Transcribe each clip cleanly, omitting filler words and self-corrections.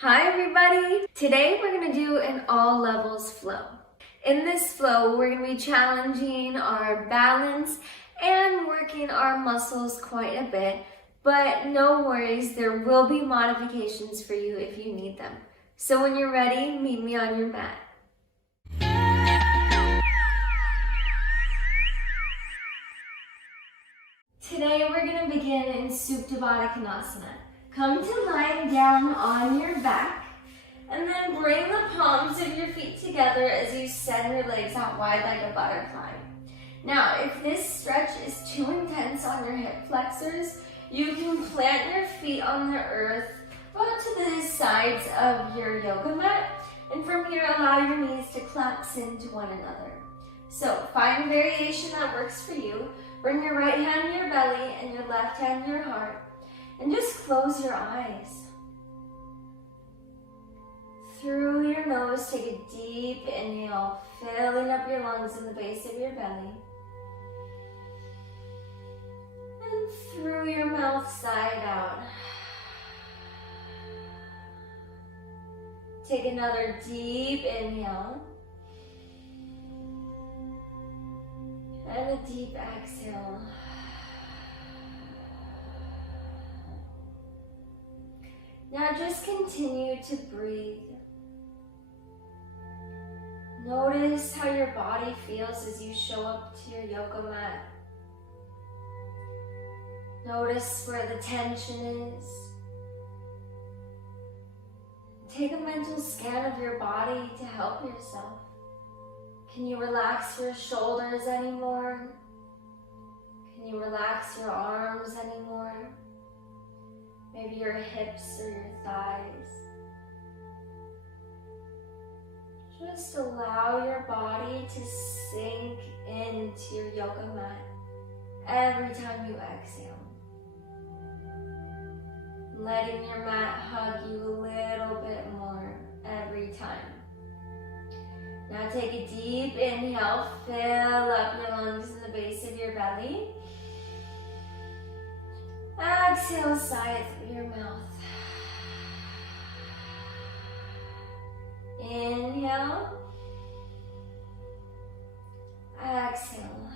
Hi everybody! Today we're going to do an all levels flow. In this flow, we're going to be challenging our balance and working our muscles quite a bit, but no worries, there will be modifications for you if you need them. So when you're ready, meet me on your mat. Today we're going to begin in Supta Baddha Konasana. Come to lying down on your back, and then bring the palms of your feet together as you send your legs out wide like a butterfly. Now, if this stretch is too intense on your hip flexors, you can plant your feet on the earth about to the sides of your yoga mat, and from here allow your knees to collapse into one another. So find a variation that works for you. Bring your right hand to your belly and your left hand to your heart. And just close your eyes. Through your nose, take a deep inhale, filling up your lungs in the base of your belly. And through your mouth, side out. Take another deep inhale. And a deep exhale. Now just continue to breathe. Notice how your body feels as you show up to your yoga mat. Notice where the tension is. Take a mental scan of your body to help yourself. Can you relax your shoulders anymore? Can you relax your arms anymore? Maybe your hips or your thighs. Just allow your body to sink into your yoga mat every time you exhale. Letting your mat hug you a little bit more every time. Now take a deep inhale, fill up your lungs in the base of your belly. Exhale, sigh through your mouth. Inhale. Exhale.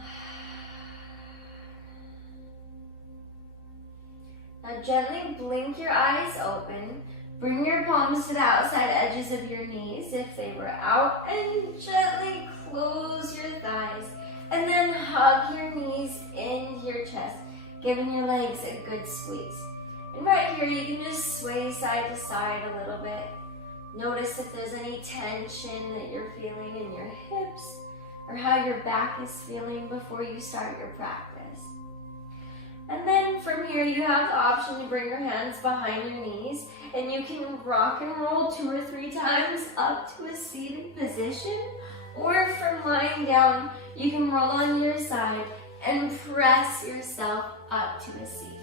Now gently blink your eyes open. Bring your palms to the outside edges of your knees if they were out, and gently close your thighs. And then hug your knees into your chest, giving your legs a good squeeze. And right here, you can just sway side to side a little bit. Notice if there's any tension that you're feeling in your hips or how your back is feeling before you start your practice. And then from here, you have the option to bring your hands behind your knees, and you can rock and roll 2 or 3 times up to a seated position, or from lying down, you can roll on your side and press yourself up to a seat.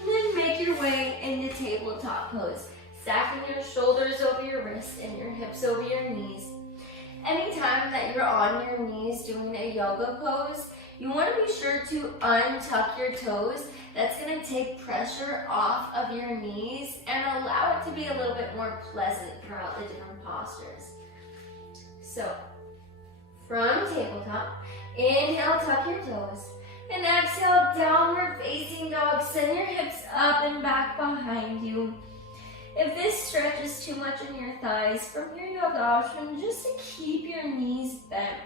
And then make your way into tabletop pose, stacking your shoulders over your wrists and your hips over your knees. Anytime that you're on your knees doing a yoga pose, you want to be sure to untuck your toes. That's going to take pressure off of your knees and allow it to be a little bit more pleasant throughout the different postures. So, from tabletop, inhale, tuck your toes. And exhale, downward facing dog. Send your hips up and back behind you. If this stretch is too much in your thighs, from here you have the option just to keep your knees bent.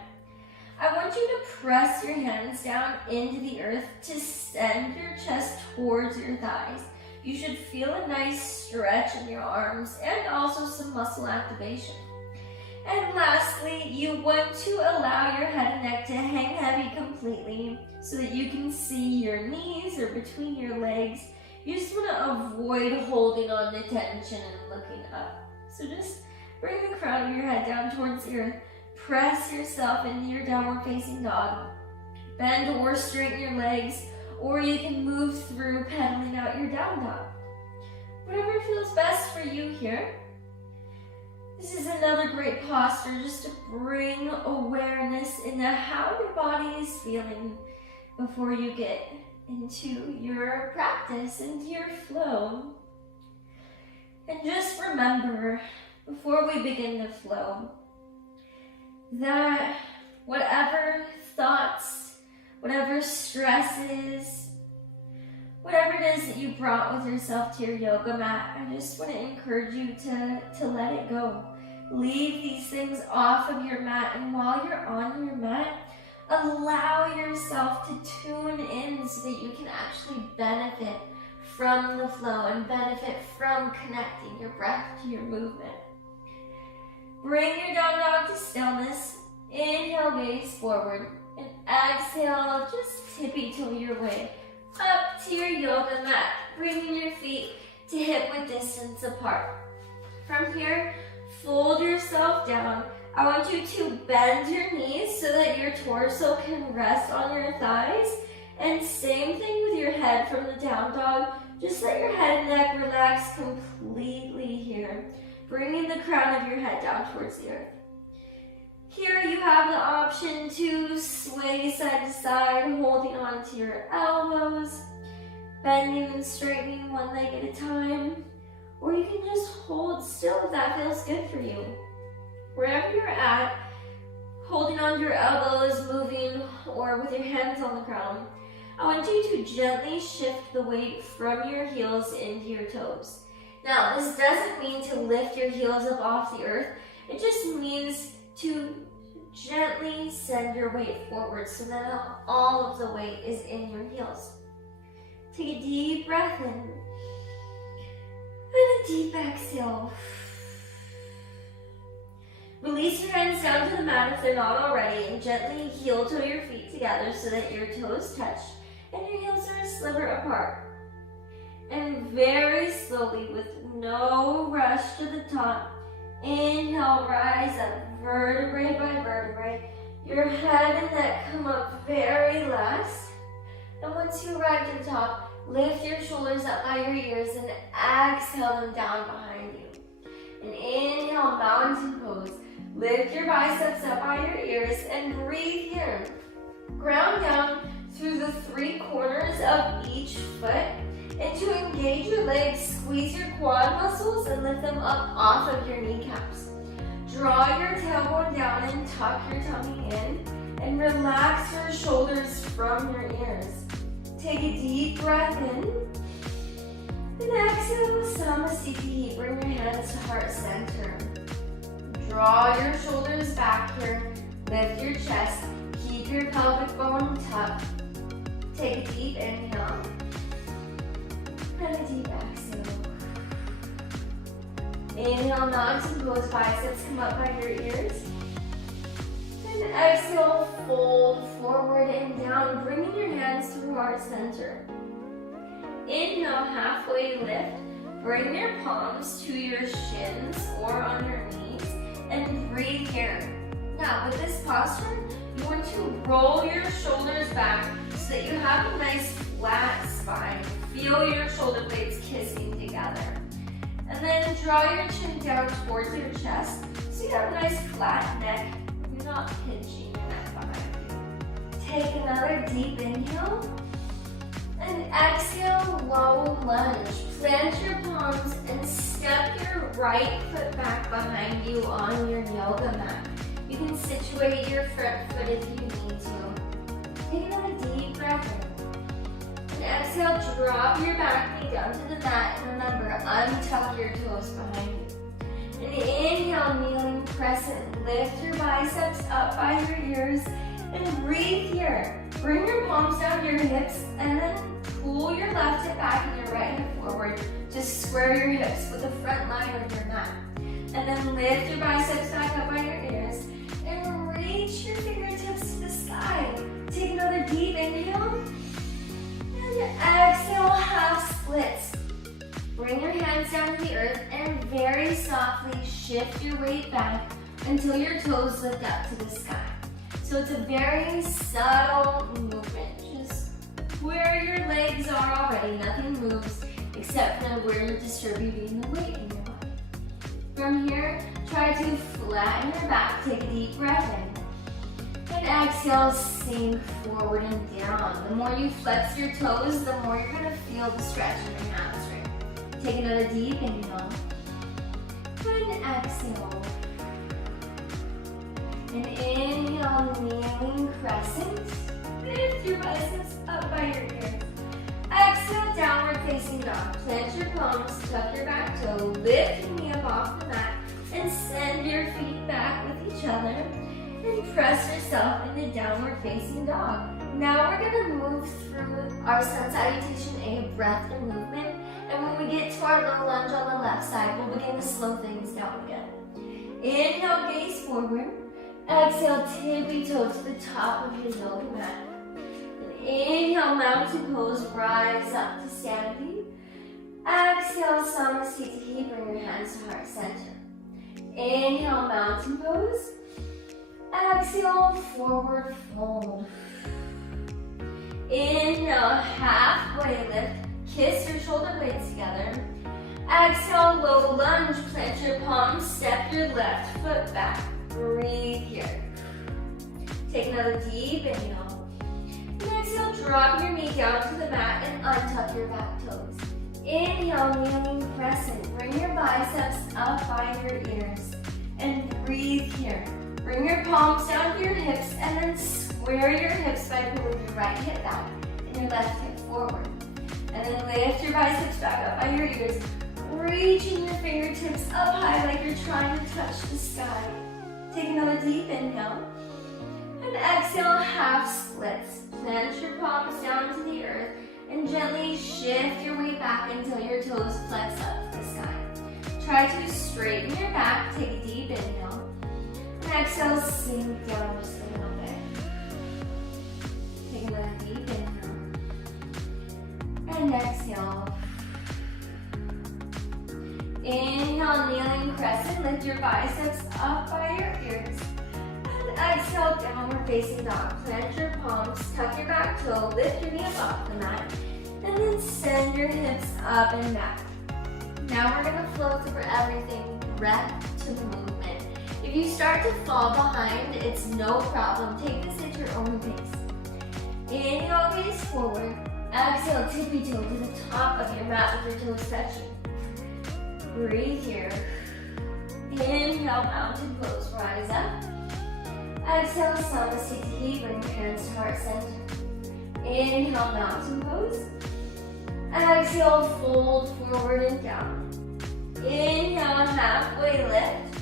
I want you to press your hands down into the earth to send your chest towards your thighs. You should feel a nice stretch in your arms and also some muscle activation. And lastly, you want to allow your head and neck to hang heavy completely so that you can see your knees or between your legs. You just want to avoid holding on to tension and looking up. So just bring the crown of your head down towards the earth. Press yourself into your downward facing dog. Bend or straighten your legs, or you can move through pedaling out your down dog. Whatever feels best for you here. This is another great posture just to bring awareness into how your body is feeling before you get into your practice, into your flow. And And just remember, before we begin the flow, that whatever thoughts, whatever stresses, whatever it is that you brought with yourself to your yoga mat, I just want to encourage you to let it go. Leave these things off of your mat, and while you're on your mat, allow yourself to tune in so that you can actually benefit from the flow and benefit from connecting your breath to your movement. Bring your down dog to stillness. Inhale, gaze forward, and exhale, just tippy-toe your way up to your yoga mat, bringing your feet to hip-width distance apart. From here, fold yourself down. I want you to bend your knees so that your torso can rest on your thighs. And same thing with your head from the down dog. Just let your head and neck relax completely here, bringing the crown of your head down towards the earth. Here you have the option to sway side to side, holding on to your elbows, bending and straightening one leg at a time, or you can just hold still if that feels good for you. Wherever you're at, holding on to your elbows, moving, or with your hands on the ground, I want you to gently shift the weight from your heels into your toes. Now, this doesn't mean to lift your heels up off the earth. It just means to gently send your weight forward so that all of the weight is in your heels. Take a deep breath in and a deep exhale. Release your hands down to the mat if they're not already, and gently heel toe your feet together so that your toes touch and your heels are a sliver apart. And very slowly, with no rush to the top, inhale, rise up vertebrae by vertebrae. Your head and neck come up very last. And once you arrive to the top, lift your shoulders up by your ears and exhale them down behind you. And inhale, mountain pose. Lift your biceps up by your ears and breathe here. Ground down through the three corners of each foot. And to engage your legs, squeeze your quad muscles and lift them up off of your kneecaps. Draw your tailbone down and tuck your tummy in. And relax your shoulders from your ears. Take a deep breath in. And exhale, Samasthiti. Bring your hands to heart center. Draw your shoulders back here. Lift your chest. Keep your pelvic bone tucked. Take a deep inhale. And a deep exhale. Inhale, mountain pose, biceps come up by your ears. And exhale, fold forward and down, bringing your hands to heart center. Inhale, halfway lift. Bring your palms to your shins or on your knees and breathe here. Now, with this posture, you want to roll your shoulders back so that you have a nice flat spine. Feel your shoulder blades kissing together. And then draw your chin down towards your chest so you have a nice flat neck. You're not pinching your neck behind you. Take another deep inhale. And exhale, low lunge. Plant your palms and step your right foot back behind you on your yoga mat. You can situate your front foot if you need to. Take another deep breath in. And exhale, drop your back knee down to the mat. And remember, untuck your toes behind you. And inhale, kneeling crescent. Lift your biceps up by your ears. And breathe here. Bring your palms down to your hips and then pull your left hip back and your right hip forward. Just square your hips with the front line of your mat. And then lift your biceps back up by your ears and reach your fingertips to the sky. Take another deep inhale and exhale, half splits. Bring your hands down to the earth and very softly shift your weight back until your toes lift up to the sky. So it's a very subtle movement, just where your legs are already. Nothing moves except for where you're distributing the weight in your body. From here, try to flatten your back. Take a deep breath in. And exhale, sink forward and down. The more you flex your toes, the more you're going to feel the stretch in your hamstring. Take another deep inhale. and exhale. And inhale, kneeling crescent. Lift your biceps up by your ears. Exhale, downward facing dog. Plant your palms, tuck your back toe, lift your knee up off the mat, and send your feet back with each other. And press yourself into downward facing dog. Now we're gonna move through our sun salutation A, breath and movement. And when we get to our low lunge on the left side, we'll begin to slow things down again. Inhale, gaze forward. Exhale, tippy toe to the top of your yoga mat. And inhale, mountain pose, rise up to standing. Exhale, Samasthiti, bring your hands to heart center. Inhale, mountain pose. Exhale, forward fold. Inhale, halfway lift. Kiss your shoulder blades together. Exhale, low lunge. Plant your palms. Step your left foot back. Breathe here. Take another deep inhale. And exhale, drop your knee down to the mat and untuck your back toes. Inhale, kneeling crescent. Bring your biceps up by your ears. And breathe here. Bring your palms down to your hips and then square your hips by pulling your right hip back and your left hip forward. And then lift your biceps back up by your ears. Reaching your fingertips up high like you're trying to touch the sky. Take another deep inhale. And exhale, half splits. Plant your palms down to the earth and gently shift your weight back until your toes flex up to the sky. Try to straighten your back. Take a deep inhale. And exhale, sink down just a little bit. Take another deep inhale. And exhale. Inhale, kneeling crescent. Lift your biceps up by your ears. And exhale, downward facing dog. Plant your palms, tuck your back toe, lift your knee up off the mat, and then send your hips up and back. Now we're gonna flow through everything, breath to movement. If you start to fall behind, it's no problem. Take this at your own pace. Inhale, gaze forward. Exhale, tippy toe to the top of your mat with your toes touching. Breathe here. Inhale, mountain pose, rise up. Exhale, Samasthiti, bring your hands to heart center. Inhale, mountain pose. Exhale, fold forward and down. Inhale, halfway lift.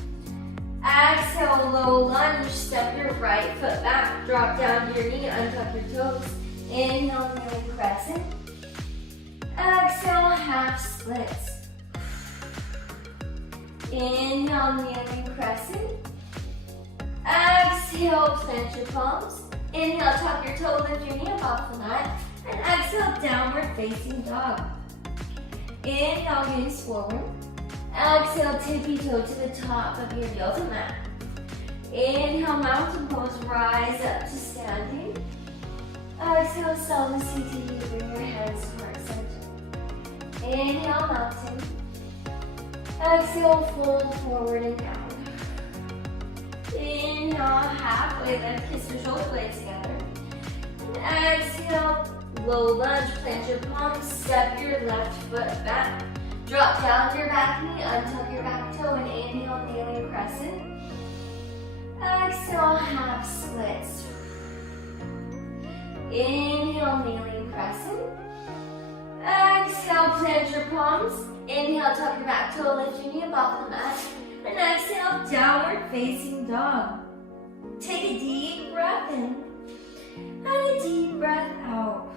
Exhale, low lunge, step your right foot back. Drop down to your knee, untuck your toes. Inhale, kneeling crescent. Exhale, half splits. Inhale, kneeling crescent. Exhale, plant your palms. Inhale, tuck your toe, lift your knee up off the mat. And exhale, downward facing dog. Inhale, gaze forward. Exhale, tippy toe to the top of your yoga mat. Inhale, mountain pose, rise up to standing. Exhale, Samasthiti, bring your hands to heart center. Inhale, mountain. Exhale, fold forward and down. Inhale, halfway lift, kiss your shoulder blades together. And exhale, low lunge, plant your palms, step your left foot back. Drop down your back knee, untuck your back toe, and inhale, kneeling crescent. Exhale, half splits. Inhale, kneeling crescent. Exhale, plant your palms. Inhale, tuck your back toe, lift your knee above the mat. And exhale, downward facing dog. Take a deep breath in and a deep breath out.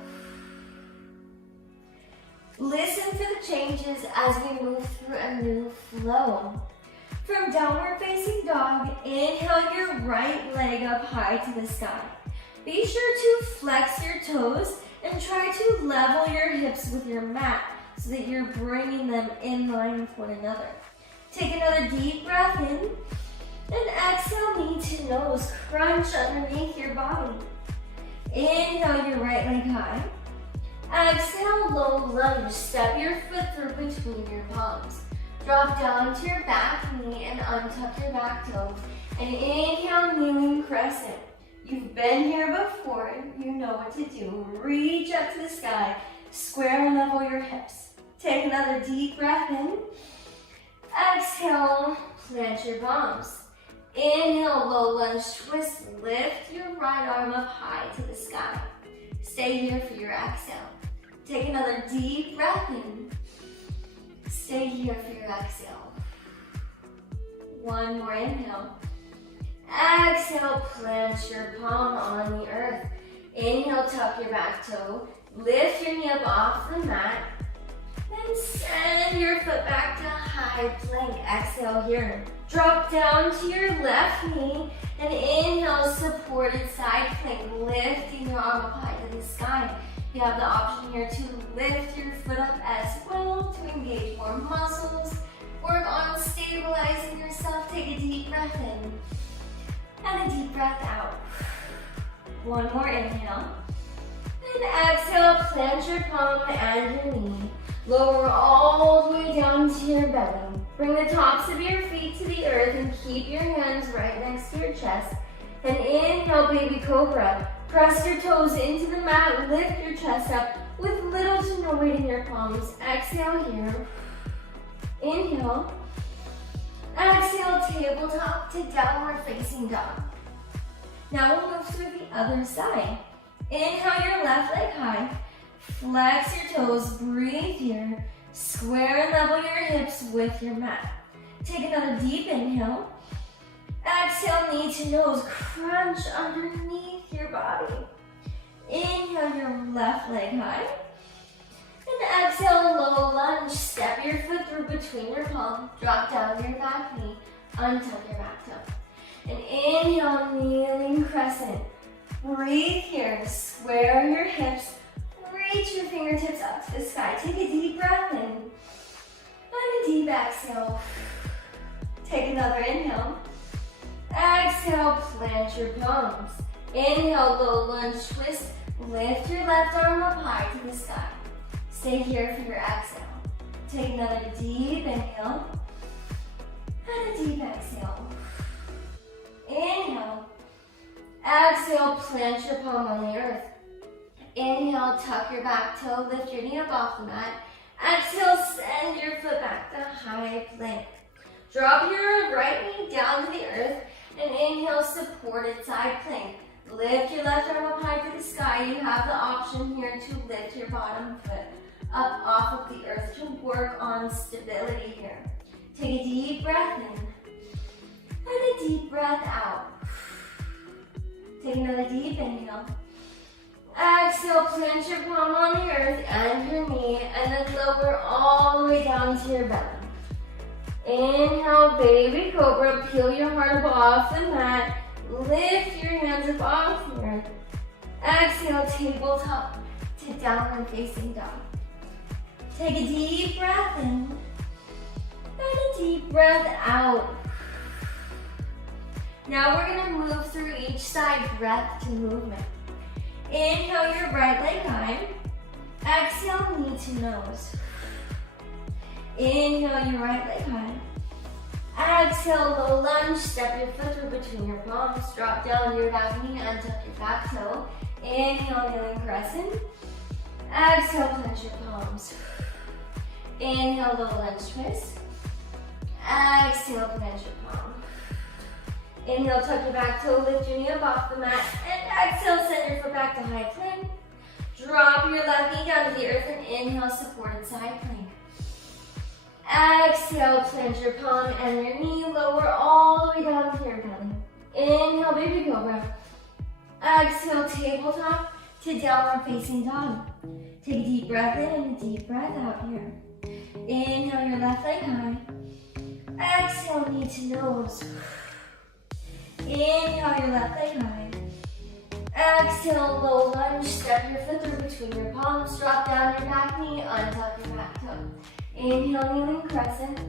Listen for the changes as we move through a new flow. From downward facing dog, inhale your right leg up high to the sky. Be sure to flex your toes and try to level your hips with your mat so that you're bringing them in line with one another. Take another deep breath in and exhale, knee to nose, crunch underneath your body. Inhale your right leg high. Exhale, low lunge, step your foot through between your palms. Drop down to your back knee and untuck your back toe. And inhale, kneeling crescent. You've been here before, you know what to do. Reach up to the sky, square and level your hips. Take another deep breath in. Exhale, plant your palms. Inhale, low lunge twist. Lift your right arm up high to the sky. Stay here for your exhale. Take another deep breath in. Stay here for your exhale. One more inhale. Exhale, plant your palm on the earth. Inhale, tuck your back toe. Lift your knee up off the mat. Then send your foot back to high plank. Exhale here. Drop down to your left knee and inhale, supported side plank, lifting your arm up high to the sky. You have the option here to lift your foot up as well to engage more muscles. Work on stabilizing yourself. Take a deep breath in and a deep breath out. One more inhale. And exhale, plant your palm and your knee. Lower all the way down to your belly. Bring the tops of your feet to the earth and keep your hands right next to your chest. And inhale, baby cobra. Press your toes into the mat, lift your chest up with little to no weight in your palms. Exhale here. Inhale. Exhale, tabletop to downward facing dog. Now we'll move to the other side. Inhale your left leg high. Flex your toes, breathe here. Square and level your hips with your mat. Take another deep inhale. Exhale, knee to nose, crunch underneath your body. Inhale your left leg high. And exhale, low lunge. Step your foot through between your palms. Drop down your back knee. Untuck your back toe. And inhale, kneeling crescent. Breathe here. Square your hips. Reach your fingertips up to the sky. Take a deep breath in. And a deep exhale. Take another inhale. Exhale, plant your palms. Inhale, low lunge twist. Lift your left arm up high to the sky. Stay here for your exhale. Take another deep inhale. And a deep exhale. Inhale. Exhale, plant your palm on the earth. Inhale, tuck your back toe, lift your knee up off the mat. Exhale, send your foot back to high plank. Drop your right knee down to the earth and inhale, supported side plank. Lift your left arm up high to the sky. You have the option here to lift your bottom foot up off of the earth to work on stability here. Take a deep breath in and a deep breath out. Take another deep inhale. Exhale, plant your palm on the earth and your knee, and then lower all the way down to your belly. Inhale, baby cobra, peel your heart up off the mat, lift your hands up off the earth. Exhale, tabletop to downward facing dog. Take a deep breath in, and a deep breath out. Now we're gonna move through each side, breath to movement. Inhale your right leg high. Exhale, knee to nose. Inhale your right leg high. Exhale, low lunge. Step your foot through between your palms. Drop down your back knee, untuck your back toe. Inhale, kneeling crescent. Exhale, plant your palms. Inhale, low lunge twist. Exhale, plant your palm. Inhale, tuck your back toe, lift your knee up off the mat, and exhale, send your foot back to high plank. Drop your left knee down to the earth and inhale, supported side plank. Exhale, plant your palm and your knee, lower all the way down to your belly. Inhale, baby cobra. Exhale, tabletop to downward facing dog. Take a deep breath in and a deep breath out here. Inhale your left leg high. Exhale, knee to nose. Inhale your left leg high. Exhale, low lunge. Step your foot through between your palms. Drop down your back knee. Untuck your back toe. Inhale, kneeling crescent.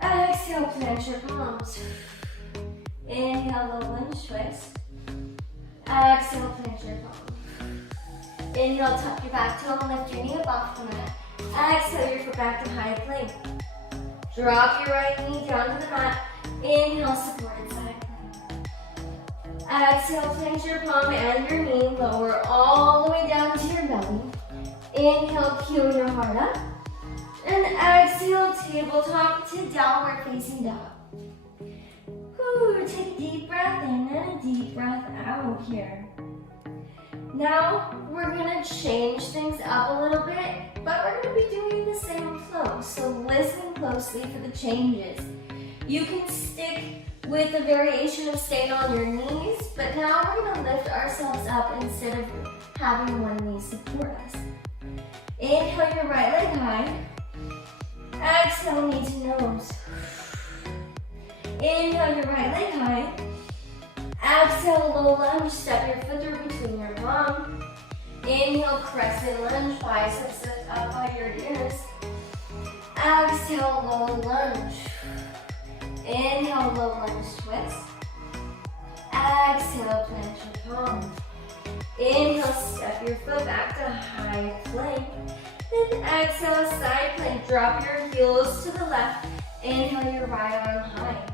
Exhale, plant your palms. Inhale, low lunge twist. Exhale, plant your palm. Inhale, tuck your back toe and lift your knee up off the mat. Exhale, your foot back to high plank. Drop your right knee down to the mat. Inhale, supported side plank. Exhale, plant your palm and your knee. Lower all the way down to your belly. Inhale, peel your heart up. And exhale, tabletop to downward facing dog. Whew, take a deep breath in and a deep breath out here. Now, we're gonna change things up a little bit, but we're gonna be doing the same flow. So listen closely for the changes. You can stick with the variation of staying on your knees, but now we're gonna lift ourselves up instead of having one knee support us. Inhale your right leg high. Exhale, knee to nose. Inhale your right leg high. Exhale, low lunge, step your foot through between your palm. Inhale, crescent lunge, biceps lift up by your ears. Exhale, low lunge. Inhale, low lunge twist. Exhale, plant your palm. Inhale, step your foot back to high plank. And exhale, side plank. Drop your heels to the left. Inhale your right arm high.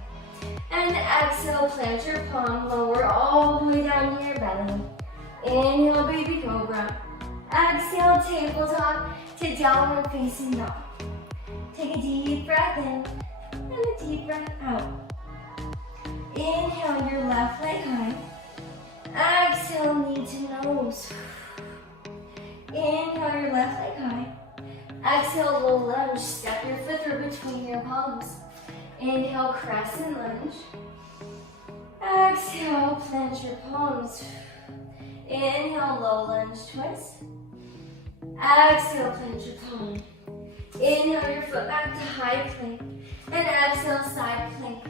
And exhale, plant your palm, lower all the way down to your belly. Inhale, baby cobra. Exhale, tabletop to downward facing dog. Take a deep breath in and a deep breath out. Inhale your left leg high. Exhale, knee to nose. Inhale your left leg high. Exhale, low lunge. Step your foot through between your palms. Inhale, crescent lunge. Exhale, plant your palms. Inhale, low lunge twist. Exhale, plant your palm. Inhale your foot back to high plank. And exhale, side plank.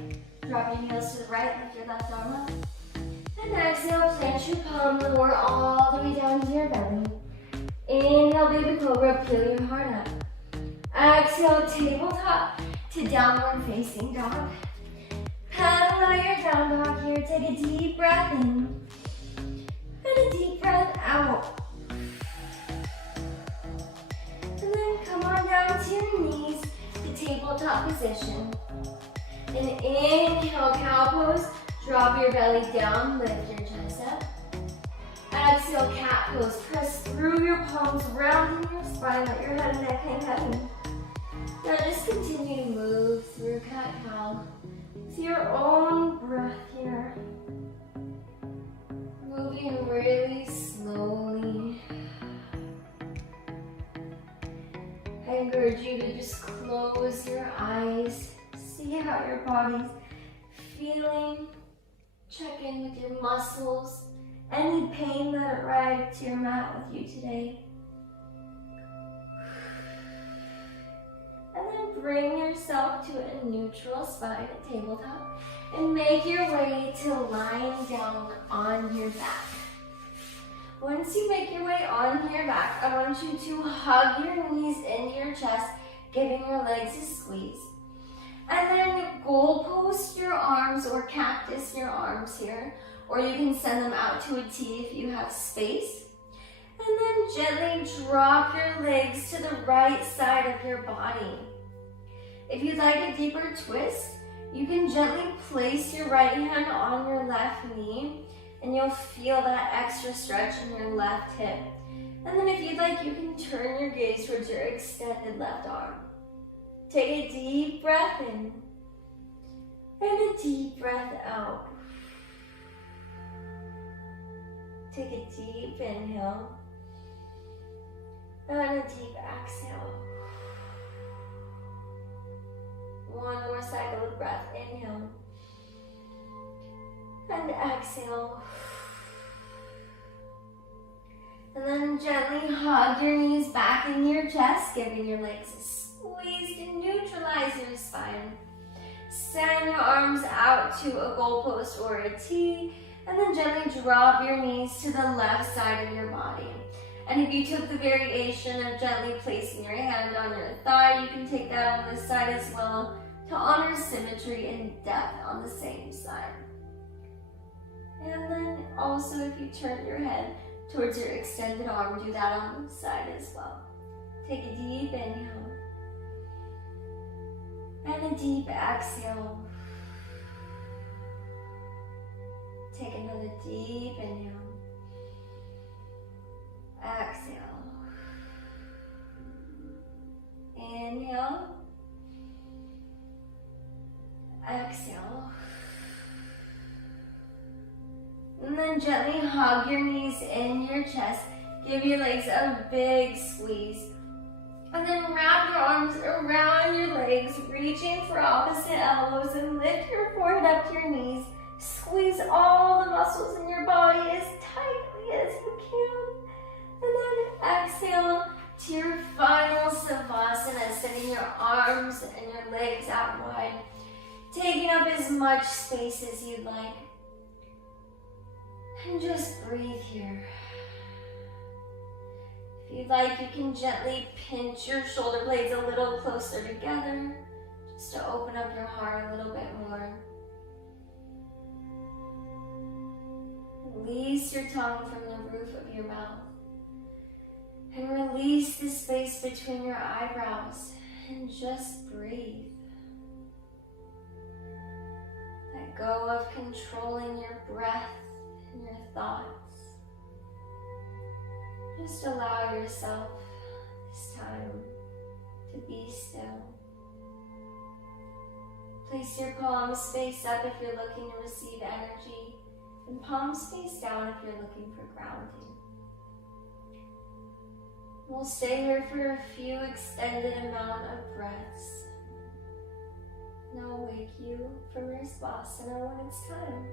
Drop your heels to the right, lift your left arm up. And exhale, plant your palm, lower all the way down to your belly. Inhale, baby cobra, peel your heart up. Exhale, tabletop to downward facing dog. Pedal out your down dog here. Take a deep breath in and a deep breath out. And then come on down to your knees to tabletop position. And inhale, cow pose. Drop your belly down, lift your chest up. Exhale, cat pose. Press through your palms, rounding your spine, let your head and neck hang heavy. Now just continue to move through cat-cow with your own breath here. Moving really slowly. I encourage you to just close your eyes. See how your body's feeling. Check in with your muscles. Any pain that arrived to your mat with you today. And then bring yourself to a neutral spine at tabletop and make your way to lying down on your back. Once you make your way on your back, I want you to hug your knees into your chest, giving your legs a squeeze. And then goalpost your arms or cactus your arms here, or you can send them out to a T if you have space. And then gently drop your legs to the right side of your body. If you'd like a deeper twist, you can gently place your right hand on your left knee and you'll feel that extra stretch in your left hip. And then if you'd like, you can turn your gaze towards your extended left arm. Take a deep breath in and a deep breath out. Take a deep inhale and a deep exhale. One more cycle of breath. Inhale and exhale. And then gently hug your knees back into your chest, giving your legs a squeeze to neutralize your spine. Send your arms out to a goalpost or a T, and then gently drop your knees to the left side of your body. And if you took the variation of gently placing your hand on your thigh, you can take that on this side as well to honor symmetry and depth on the same side. And then also if you turn your head towards your extended arm, do that on the side as well. Take a deep inhale and a deep exhale. Take another deep inhale. Exhale. Inhale. Exhale. And then gently hug your knees in your chest. Give your legs a big squeeze. And then wrap your arms around your legs, reaching for opposite elbows, and lift your forehead up to your knees. Squeeze all the muscles in your body as tightly as you can. And then exhale to your final Savasana, sending your arms and your legs out wide, taking up as much space as you'd like. And just breathe here. If you'd like, you can gently pinch your shoulder blades a little closer together, just to open up your heart a little bit more. Release your tongue from the roof of your mouth. And release the space between your eyebrows. And just breathe. Let go of controlling your breath and your thoughts. Just allow yourself this time to be still. Place your palms face up if you're looking to receive energy, and palms face down if you're looking for grounding. We'll stay here for a few extended amount of breaths. And I'll wake you from your Savasana when it's time.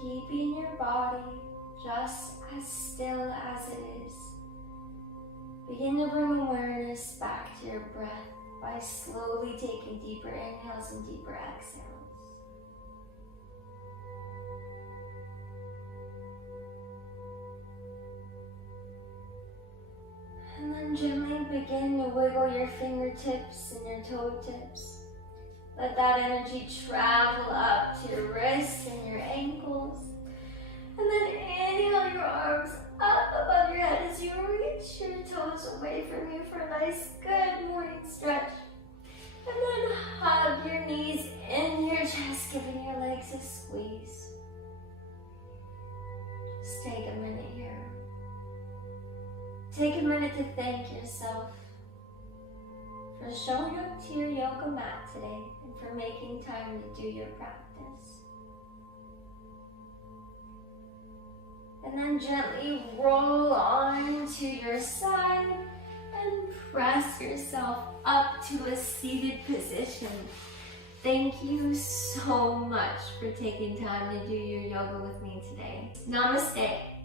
Keeping your body just as still as it is. Begin to bring awareness back to your breath by slowly taking deeper inhales and deeper exhales. And then gently begin to wiggle your fingertips and your toe tips. Let that energy travel up to your wrists and your ankles. And then inhale your arms up above your head as you reach your toes away from you for a nice, good morning stretch. And then hug your knees in your chest, giving your legs a squeeze. Just take a minute here. Take a minute to thank yourself for showing up to your yoga mat today and for making time to do your practice. And then gently roll onto your side and press yourself up to a seated position. Thank you so much for taking time to do your yoga with me today. Namaste.